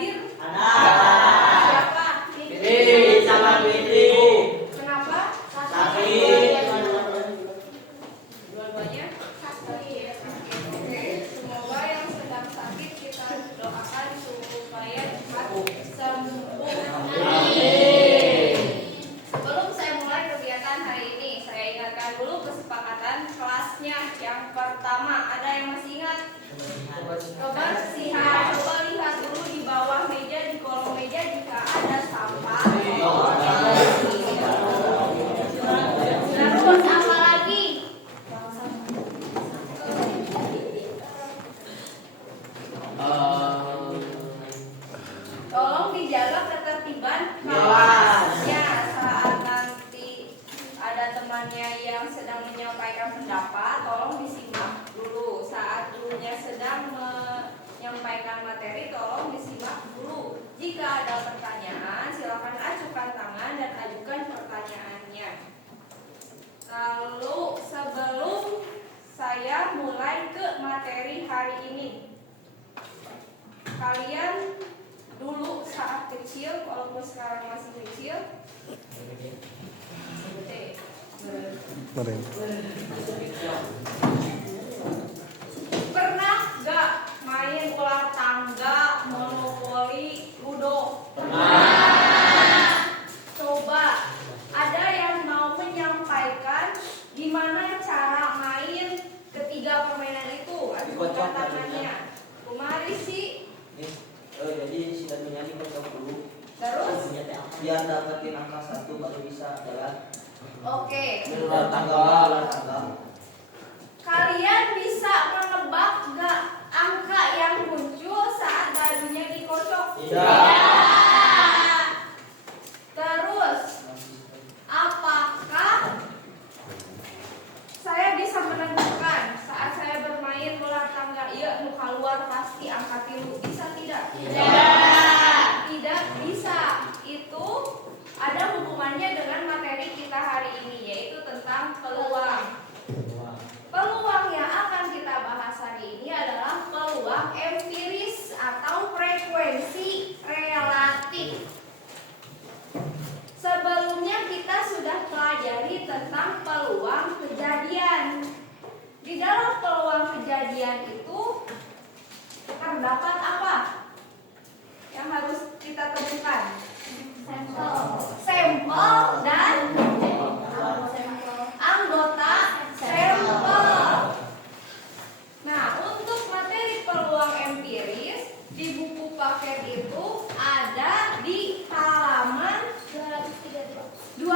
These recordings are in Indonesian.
hadir? Ada. Siapa? Pilih sama pilih. Kenapa? Sakit. Dua-duanya sakit. Oke. Semoga yang sedang sakit kita doakan supaya cepat sembuh. Amin. Sebelum saya mulai kegiatan hari ini, saya ingatkan dulu kesepakatan kelasnya. Yang pertama, ada yang masih ingat? Kebersihan. Coba lihat dulu di bawah meja, di kolong meja jika ada sampah. Terus apa lagi? Tolong dijaga ketertiban kelasnya saat nanti ada temannya yang sedang menyampaikan pendapat, tolong disimak dulu. Saat gurunya sedang menyampaikan materi, tolong disimak dulu. Jika ada pertanyaan, silakan acukan tangan dan ajukan pertanyaannya. Lalu sebelum saya mulai ke materi hari ini, kalian dulu saat kecil, walaupun sekarang masih kecil, pernah gak main ular tangga, monopoli, ludo? Pernah. Coba ada yang mau menyampaikan gimana cara main ketiga permainan itu? Ajukan tangannya. Kumari sih. Jadi sudah menyanyi kocok dulu. Terus? Biar dapetin angka 1 baru bisa jalan. Oke. Ular tangga. Kalian bisa menebak gak angka yang muncul saat dadunya dikocok? Iya. Terus, apakah saya bisa menentukan saat saya bermain ular tangga? Iya, nu keluar pasti angka 3. Bisa tidak? Tidak bisa. Itu ada hubungannya dengan materi kita hari ini, yaitu tentang peluang. Peluang yang akan kita bahas hari ini adalah peluang empiris atau frekuensi relatif. Sebelumnya kita sudah pelajari tentang peluang kejadian. Di dalam peluang kejadian itu terdapat apa yang harus kita temukan? Sampel dan anggota sampel. Nah, untuk materi peluang empiris di buku paket itu ada di halaman 232.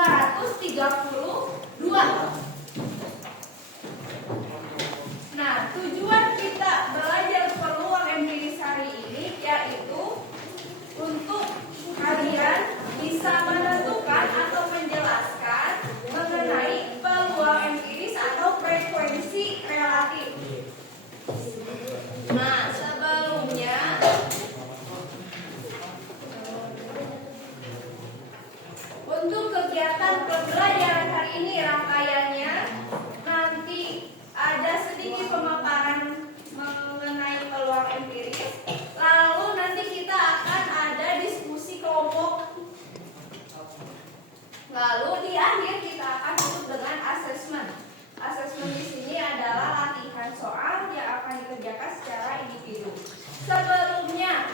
Nah, tujuan kita belajar peluang empiris hari ini yaitu untuk kalian bisa menentukan atau menjelaskan mengenai peluang empiris atau frekuensi relatif. Nah, sebelumnya untuk kegiatan pembelajaran hari ini rangkaiannya nanti ada sedikit pemaparan mengenai peluang empiris. Lalu nanti kita akan ada diskusi kelompok. Lalu di akhir kita akan tutup dengan asesmen. Asesmen di sini adalah latihan soal yang akan dikerjakan secara individu. Sebelumnya,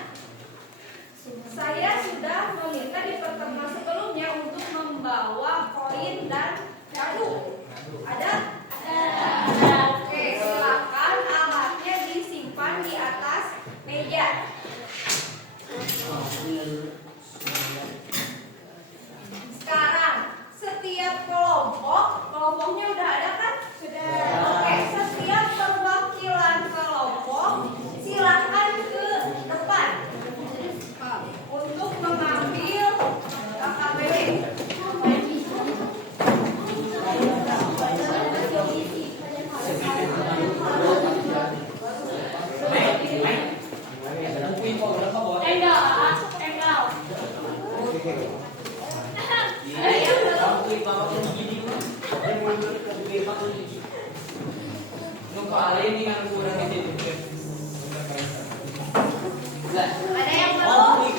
saya sudah meminta di pertemuan sebelumnya untuk membawa koin dan dadu. Ada? Ada. Oke, silakan alatnya disimpan di atas meja. Sekarang, setiap kelompoknya udah ada kan? Sudah. Oke, setiap perwakilan kelompok silakan ke depan untuk mengambil KKBW. Ada yang belum?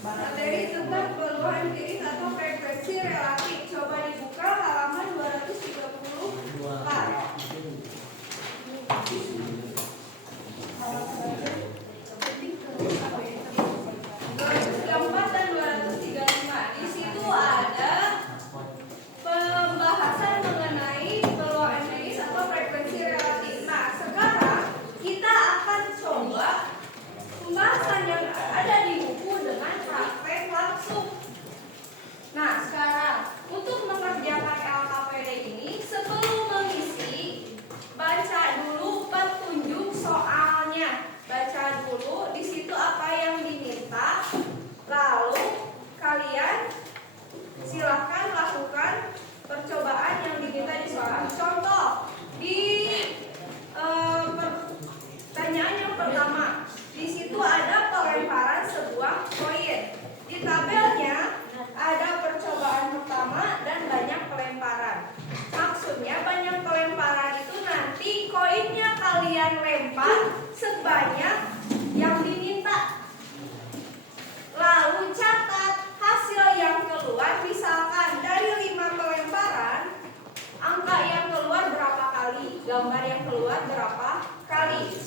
Materi tentang peluang empiris atau frekuensi relatif. Coba dibuka halaman 234. Dan 235. Di situ ada pembahasan mengenai peluang empiris atau frekuensi relatif. Nah, sekarang kita akan coba pembahasan yang ada di buku dengan praktek langsung. Nah, sekarang untuk mengerjakan LKPD ini, sebelum mengisi, baca dulu petunjuk soalnya. Baca dulu di situ apa yang diminta. Lalu kalian silahkan lakukan percobaan yang diminta di soal. Contoh di pertanyaan yang pertama, di situ ada pelemparan sebuah koin. Di tabelnya ada percobaan pertama dan banyak pelemparan. Maksudnya banyak pelemparan itu nanti koinnya kalian lempar sebanyak yang diminta. Lalu catat hasil yang keluar, misalkan dari 5 pelemparan, angka yang keluar berapa kali, gambar yang keluar berapa kali.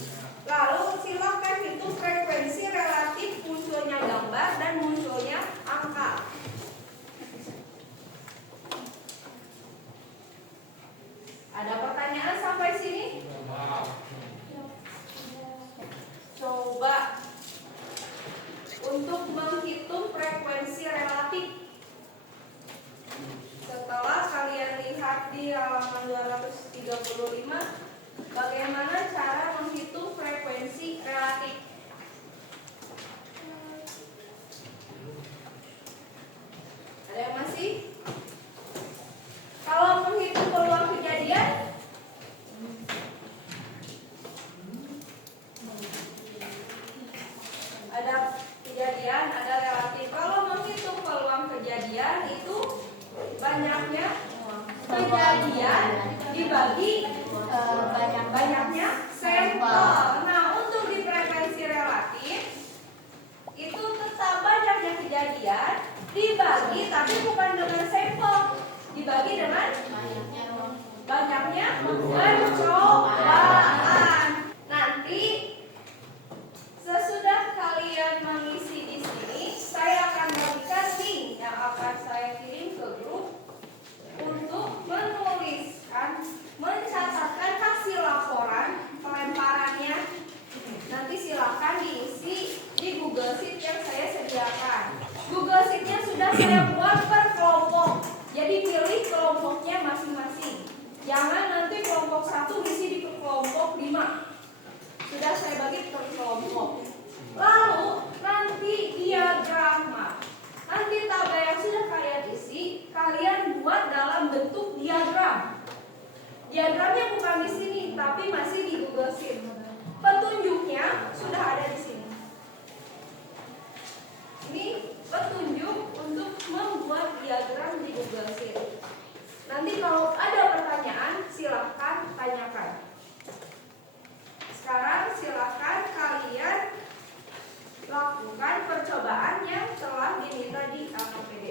Lalu silakan hitung frekuensi relatif munculnya gambar dan munculnya angka. Ada pertanyaan sampai sini? Coba untuk menghitung frekuensi relatif. Setelah kalian lihat di halaman 235, bagaimana cara menghitung frekuensi relatif? Ada yang masih? Kalau menghitung peluang kejadian, ada kejadian, ada relatif. Kalau menghitung peluang kejadian itu banyaknya kejadian dibagi banyaknya sampel. Nah, untuk di frekuensi relatif itu tetap banyaknya kejadian dibagi, tapi bukan dengan sampel, dibagi dengan banyaknya percobaan. Nanti sesudah kalian mengisi di sini, saya akan bagikan link yang akan saya kirim ke grup untuk menuliskan, mencatatkan hasil laporan pelemparannya. Nanti silakan diisi di Google Sheet yang saya sediakan. Google Sheet-nya sudah saya buat per kelompok. Jadi pilih kelompoknya masing-masing. Jangan nanti kelompok 1 isi di kelompok 5. Sudah saya bagi per kelompok. Lalu nanti diagrama. Nanti tabel yang sudah kalian isi, kalian buat dalam bentuk diagram. Diagramnya bukan di sini, tapi masih di Google Sheet. Petunjuknya sudah ada di sini. Ini petunjuk untuk membuat diagram di Google Sheet. Nanti kalau ada pertanyaan, silahkan tanyakan. Sekarang silahkan kalian lakukan percobaan yang telah diminta di LKPD.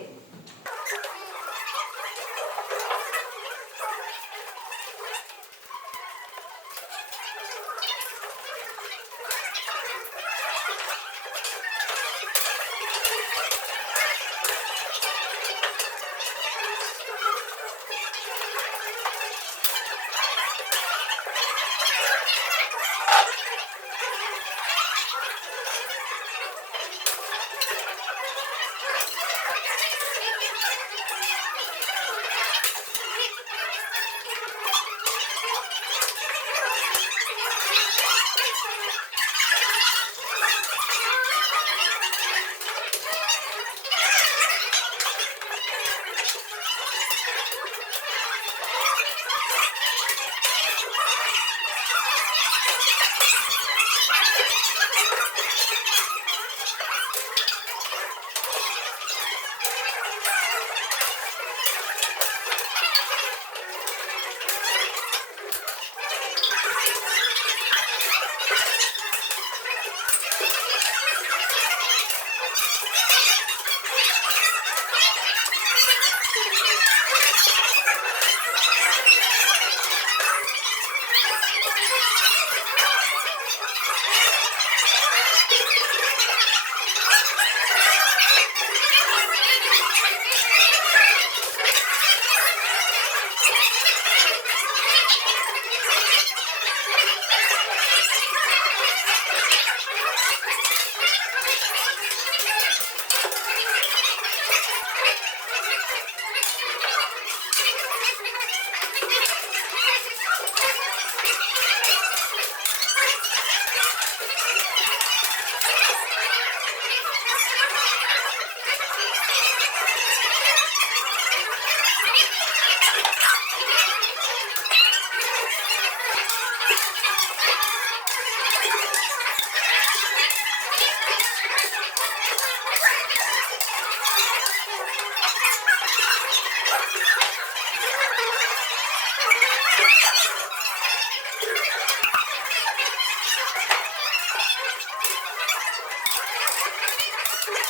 Thank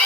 you.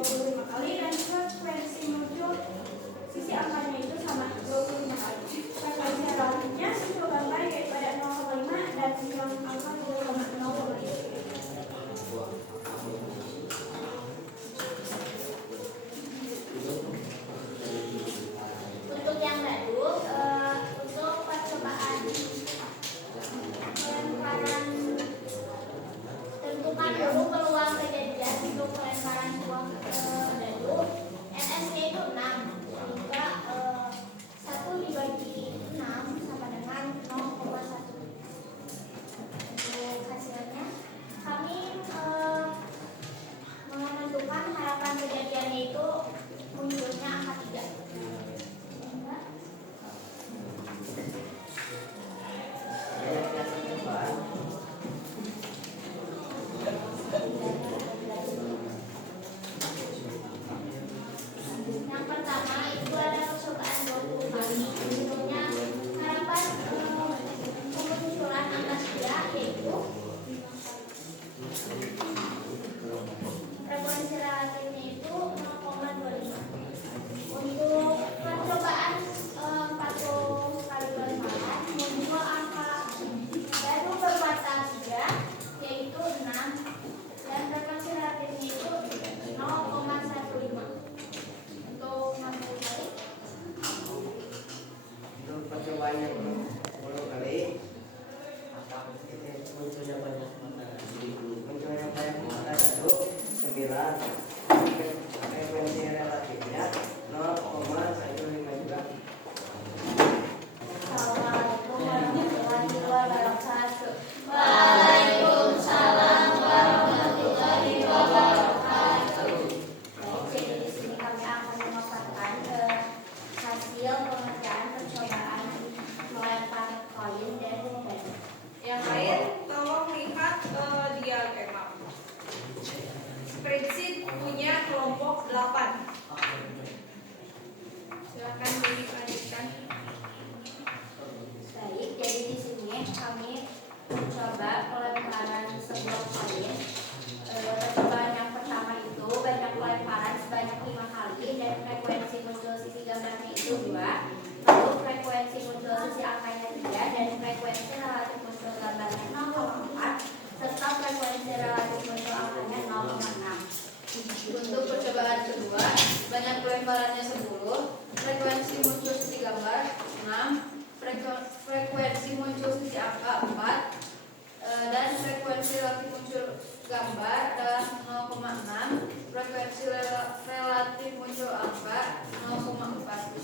25 kali dan frekuensi muncul sisi angkanya itu sama 25 kali. Frekuensi relatifnya muncul gambar yaitu pada 0,5 dan hilang angka 0,05. Untuk yang baru, untuk percobaan pelemparan, tentukan dulu peluang kejadian untuk pelemparan uang dadu. NS-nya itu 6, sehingga 1 dibagi 6 sama dengan 0,1. Untuk hasilnya, kami menentukan harapan kejadiannya itu munculnya angka 3. Yang pertama itu ada percobaan 20 kali. Munculnya harapan kemunculan angka 3 yaitu frekuensi relatifnya itu 0,25. Untuk percobaan 40 kali pelemparan muncul angka baru berwarna 3 yaitu 6 dan frekuensi relatifnya itu 0,15. Untuk 60 kali Untuk percobaan yang 10 kali munculnya banyak mata dadu 9. Frekuensi relatifnya 0,15 juga. Assalamualaikum warahmatullahi wabarakatuh. Waalaikumsalam warahmatullahi wabarakatuh. Baik, jadi di sini kami akan memaparkan hasil pengerjaan percobaan melempar koin dan dadu. Yang lain tolong lihat diagram. Spreadsheet punya kelompok 8. Silakan dilanjutkan. Baik, jadi di sini kami mencoba pelemparan sebuah koin. Percobaan yang pertama itu banyak pelemparan sebanyak 5 kali dan frekuensi muncul sisi gambarnya itu 2. Lalu frekuensi muncul sisi angkanya 3 dan frekuensi relatif muncul gambarnya 0,4 serta frekuensi relatif muncul angkanya 0,6. Untuk percobaan kedua, banyak pelemparannya 10, frekuensi muncul sisi gambar 6, frekuensi muncul sisi angka 4, dan frekuensi relatif muncul gambar adalah 0,6, frekuensi relatif muncul angka 0,4.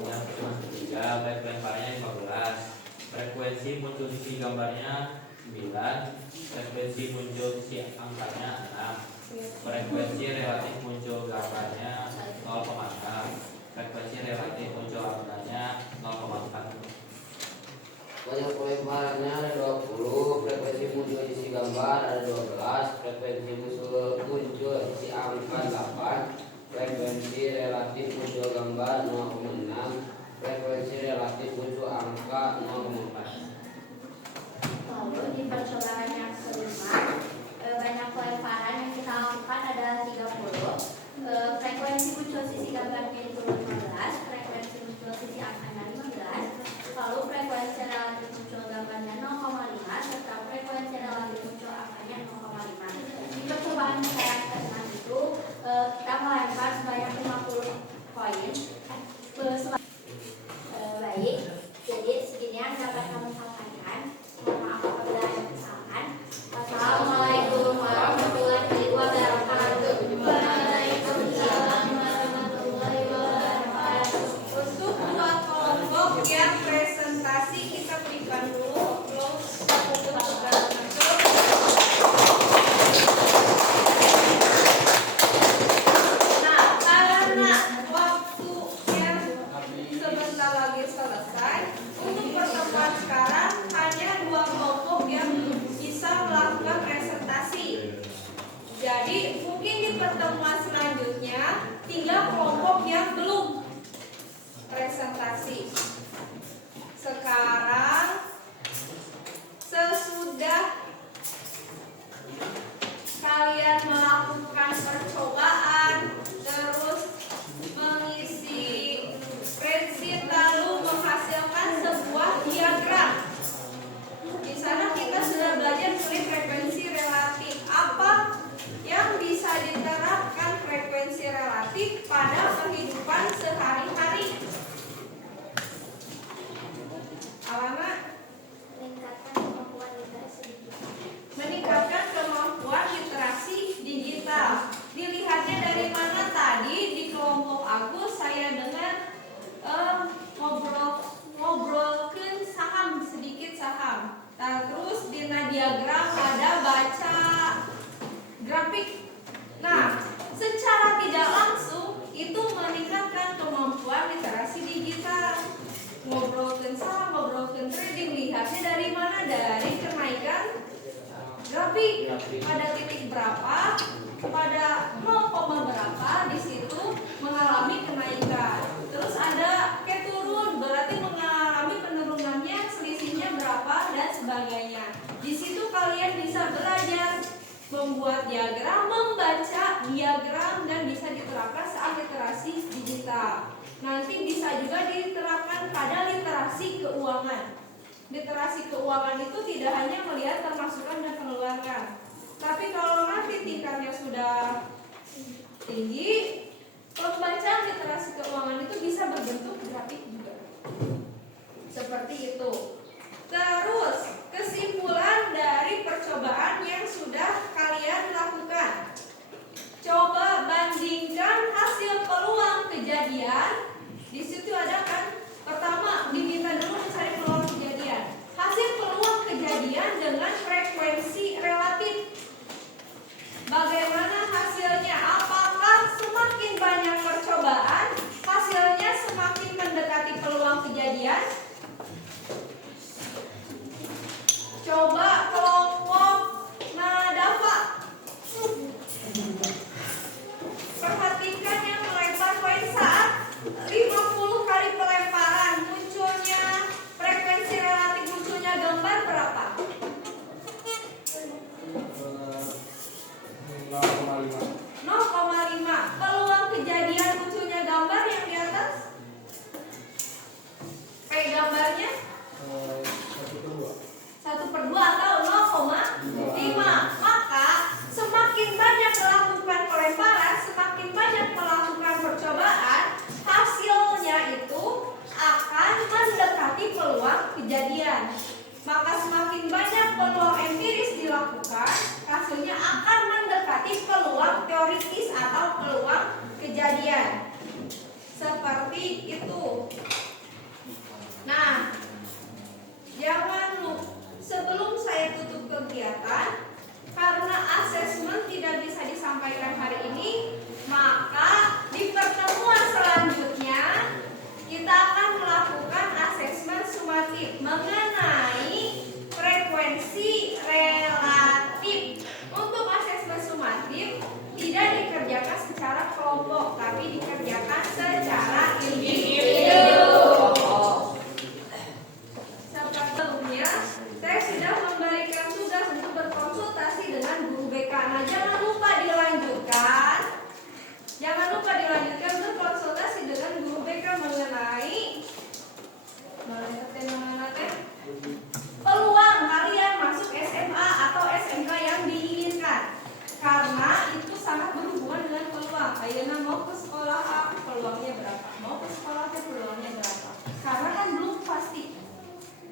Yang ketiga, baik pelemparannya 15. Frekuensi muncul sisi gambarnya 9. Frekuensi muncul sisi angkanya 6. Frekuensi relatif muncul gambarnya 0,6. Frekuensi relatif muncul angkanya 0,4. Banyak pelemparannya ada 20, frekuensi muncul isi gambar ada 12, frekuensi muncul isi angka 8, frekuensi relatif muncul gambar 0,6, frekuensi relatif muncul angka 0,4. Lalu di percobaan yang kelima, banyak pelemparan yang kita lakukan adalah 30. Frekuensi muncul sisi gambarnya itu 15, frekuensi muncul sisi angkanya 15, lalu frekuensi relatif muncul gambarnya 0,5 serta frekuensi relatif muncul angkanya 0,5. Di percobaan yang ke-6 itu kita melempar sebanyak 50 koin sudah kalian melakukan percobaan, terus mengisi spreadsheet lalu menghasilkan sebuah diagram. Di sana kita sudah belajar mengenai frekuensi relatif. Apa yang bisa diterapkan frekuensi relatif pada kehidupan sehari-hari? Alana? Meningkatkan kemampuan literasi digital. Dilihatnya dari mana tadi di kelompok aku saya dengar ngobrolkan saham, sedikit saham. Terus di diagram ada baca grafik. Nah, secara tidak langsung itu meningkatkan kemampuan literasi digital. Ngobrolkan saham, ngobrolkan trading, lihatnya dari mana? Dari kenaikan grafik pada titik berapa, pada 0, berapa di situ mengalami kenaikan. Terus ada kayak turun, berarti mengalami penurunannya, selisihnya berapa dan sebagainya. Di situ kalian bisa belajar membuat diagram, membaca diagram dan bisa diterapkan saat literasi digital. Nanti bisa juga diterapkan pada literasi keuangan. Literasi keuangan itu tidak hanya melihat pemasukan dan pengeluaran, tapi kalau nanti tingkatnya sudah tinggi, pembacaan literasi keuangan itu bisa berbentuk grafik juga. Seperti itu. Terus kesimpulan dari percobaan yang sudah kalian lakukan. Coba bandingkan hasil peluang kejadian. Di situ ada kan, pertama diminta dulu mencari peluang kejadian. Hasil peluang kejadian dengan frekuensi relatif. Bagaimana hasilnya? Apakah semakin banyak percobaan, hasilnya semakin mendekati peluang kejadian? Coba kelompok Nadafa. Perhatikan yang melempar koin saat 50 kali pelemparan, munculnya frekuensi relatif, munculnya gambar berapa? 0,5. Peluang kejadian munculnya gambar yang di atas? Kayak gambarnya? 1/2 atau 0,5. Maka semakin banyak melakukan pelemparan, semakin banyak melakukan percobaan, hasilnya itu akan mendekati peluang kejadian. Maka semakin banyak peluang empiris dilakukan, hasilnya akan mendekati peluang teoritis atau peluang kejadian. Seperti itu. Nah, jangan lupa sebelum saya tutup kegiatan, karena asesmen tidak bisa disampaikan hari ini, maka di pertemuan selanjutnya kita akan melakukan asesmen sumatif mengenai frekuensi relatif. Untuk asesmen sumatif tidak dikerjakan secara kelompok, tapi dikerjakan secara individu. Sebelumnya saya sudah memberikan tugas untuk berkonsultasi dengan guru BK. Nah, jangan lupa dilanjutkan. Jangan lupa dilanjutkan berkonsultasi dengan guru BK mengenai peluang kalian masuk SMA atau SMK yang diinginkan. Karena itu sangat berhubungan dengan peluang. Ayeuna mau ke sekolah A, peluangnya berapa? Mau ke sekolah B, peluangnya berapa? Karena kan belum pasti.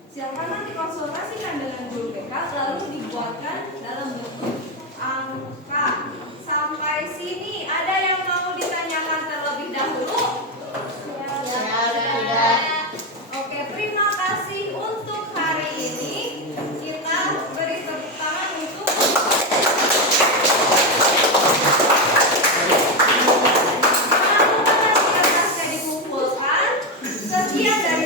Silakan nanti konsultasikan dengan guru BK, lalu dibuatkan dalam bentuk angka. Sampai sini ada yang mau ditanyakan terlebih dahulu? Oke, terima kasih untuk hari ini. Kita beri tepuk tangan untuk dikumpulkan. Sekian dari